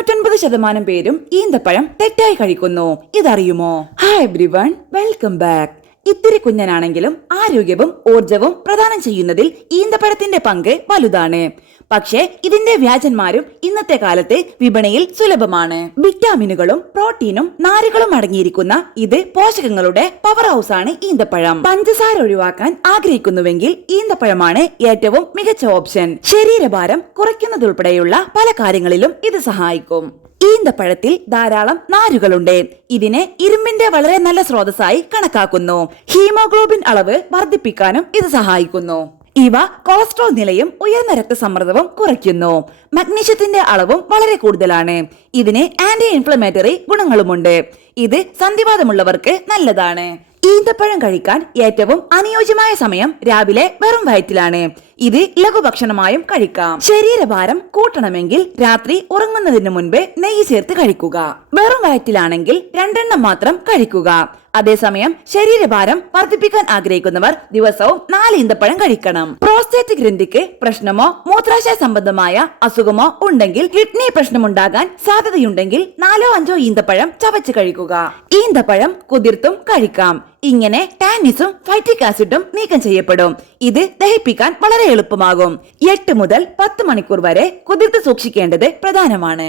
99% പേരും ഈന്തപ്പഴം തെറ്റായി കഴിക്കുന്നു. ഇതറിയുമോ? Hi everyone, welcome back. ഇത്തിരി കുഞ്ഞനാണെങ്കിലും ആരോഗ്യവും ഊർജവും പ്രദാനം ചെയ്യുന്നതിൽ ഈന്തപ്പഴത്തിന്റെ പങ്ക് വലുതാണ്. പക്ഷേ ഇതിന്റെ വ്യാജന്മാരും ഇന്നത്തെ കാലത്ത് വിപണിയിൽ സുലഭമാണ്. വിറ്റാമിനുകളും പ്രോട്ടീനും നാരുകളും അടങ്ങിയിരിക്കുന്ന ഇത് പോഷകങ്ങളുടെ പവർ ഹൗസ് ആണ് ഈന്തപ്പഴം. പഞ്ചസാര ഒഴിവാക്കാൻ ആഗ്രഹിക്കുന്നുവെങ്കിൽ ഈന്തപ്പഴമാണ് ഏറ്റവും മികച്ച ഓപ്ഷൻ. ശരീരഭാരം കുറയ്ക്കുന്നതുൾപ്പെടെയുള്ള പല കാര്യങ്ങളിലും ഇത് സഹായിക്കും. ഈന്തപ്പഴത്തിൽ ധാരാളം നാരുകളുണ്ട്. ഇതിനെ ഇരുമ്പിന്റെ വളരെ നല്ല സ്രോതസ്സായി കണക്കാക്കുന്നു. ഹീമോഗ്ലോബിൻ അളവ് വർദ്ധിപ്പിക്കാനും ഇത് സഹായിക്കുന്നു. ഇവ കൊളസ്ട്രോൾ നിലയും ഉയർന്ന രക്തസമ്മർദ്ദവും കുറയ്ക്കുന്നു. മഗ്നീഷ്യത്തിന്റെ അളവും വളരെ കൂടുതലാണ്. ഇതിന് ആന്റി ഇൻഫ്ലമേറ്ററി ഗുണങ്ങളുമുണ്ട്. ഇത് സന്ധിവാതമുള്ളവർക്ക് നല്ലതാണ്. ഈന്തപ്പഴം കഴിക്കാൻ ഏറ്റവും അനുയോജ്യമായ സമയം രാവിലെ വെറും വയറ്റിലാണ്. ഇത് ലഘുഭക്ഷണമായും കഴിക്കാം. ശരീരഭാരം കൂട്ടണമെങ്കിൽ രാത്രി ഉറങ്ങുന്നതിന് മുൻപ് നെയ്യ് ചേർത്ത് കഴിക്കുക. വെറും വയറ്റിലാണെങ്കിൽ 2 എണ്ണം മാത്രം കഴിക്കുക. അതേസമയം ശരീരഭാരം വർദ്ധിപ്പിക്കാൻ ആഗ്രഹിക്കുന്നവർ ദിവസവും 4 ഈന്തപ്പഴം കഴിക്കണം. പ്രോസ്റ്റേറ്റ് ഗ്രന്ഥിക്ക് പ്രശ്നമോ മൂത്രാശയ സംബന്ധമായ അസുഖമോ ഉണ്ടെങ്കിൽ, കിഡ്നി പ്രശ്നമുണ്ടാകാൻ സാധ്യതയുണ്ടെങ്കിൽ 4-5 ഈന്തപ്പഴം ചവച്ച് കഴിക്കുക. ഈന്തപ്പഴം കുതിർത്തും കഴിക്കാം. ഇങ്ങനെ ടാനിസും ഫൈറ്റിക് ആസിഡും നീക്കം ചെയ്യപ്പെടും. ഇത് ദഹിപ്പിക്കാൻ വളരെ എളുപ്പമാകും. 8 മുതൽ 10 മണിക്കൂർ വരെ കുതിർത്ത് സൂക്ഷിക്കേണ്ടത് പ്രധാനമാണ്.